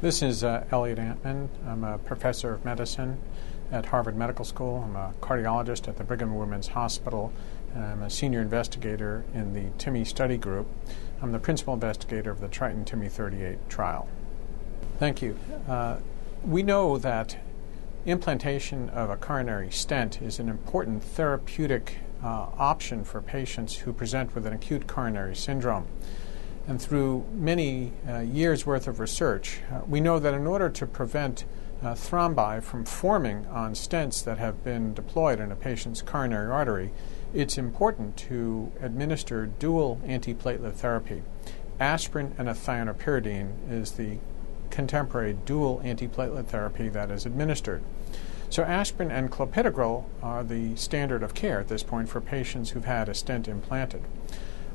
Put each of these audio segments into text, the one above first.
This is Elliot Antman. I'm a professor of medicine at Harvard Medical School. I'm a cardiologist at the Brigham and Women's Hospital, and I'm a senior investigator in the TIMI study group. I'm the principal investigator of the TIMI 38 trial. Thank you. We know that implantation of a coronary stent is an important therapeutic option for patients who present with an acute coronary syndrome. And through many years' worth of research, we know that in order to prevent thrombi from forming on stents that have been deployed in a patient's coronary artery, it's important to administer dual antiplatelet therapy. Aspirin and ethionopyridine is the contemporary dual antiplatelet therapy that is administered. So aspirin and clopidogrel are the standard of care at this point for patients who've had a stent implanted.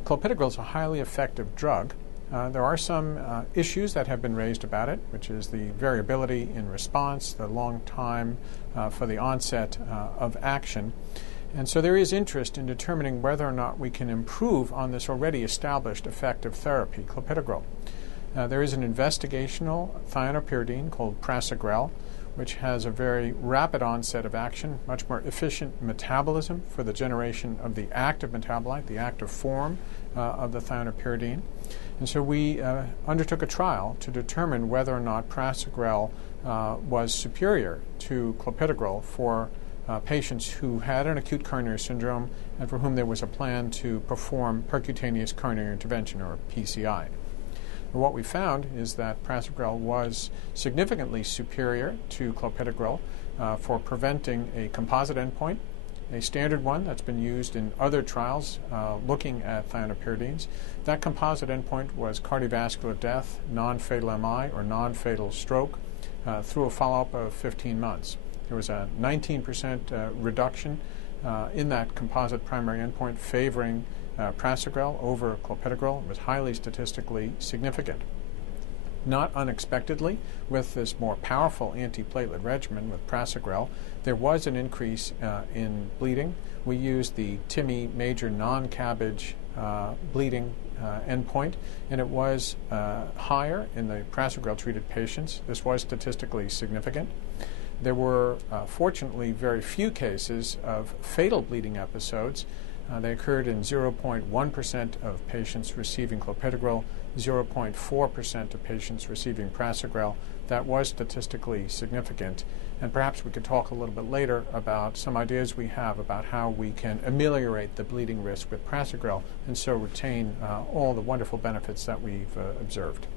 Clopidogrel is a highly effective drug. There are some issues that have been raised about it, which is the variability in response, the long time for the onset of action. And so there is interest in determining whether or not we can improve on this already established effective therapy, clopidogrel. There is an investigational ethionopyridine called prasugrel, which has a very rapid onset of action, much more efficient metabolism for the generation of the active metabolite, the active form of the ethionopyridine. And so we undertook a trial to determine whether or not prasugrel was superior to clopidogrel for patients who had an acute coronary syndrome and for whom there was a plan to perform percutaneous coronary intervention, or PCI. What we found is that prasugrel was significantly superior to clopidogrel for preventing a composite endpoint, a standard one that's been used in other trials looking at ethionopyridines. That composite endpoint was cardiovascular death, non-fatal MI, or non-fatal stroke through a follow-up of 15 months. There was a 19% reduction in that composite primary endpoint favoring prasugrel over clopidogrel. It was highly statistically significant. Not unexpectedly, with this more powerful antiplatelet regimen with prasugrel, there was an increase in bleeding. We used the TIMI major non-cabbage bleeding endpoint, and it was higher in the prasugrel-treated patients. This was statistically significant. There were, fortunately, very few cases of fatal bleeding episodes. They occurred in 0.1% of patients receiving clopidogrel, 0.4% of patients receiving prasugrel. That was statistically significant. And perhaps we could talk a little bit later about some ideas we have about how we can ameliorate the bleeding risk with prasugrel and so retain all the wonderful benefits that we've observed.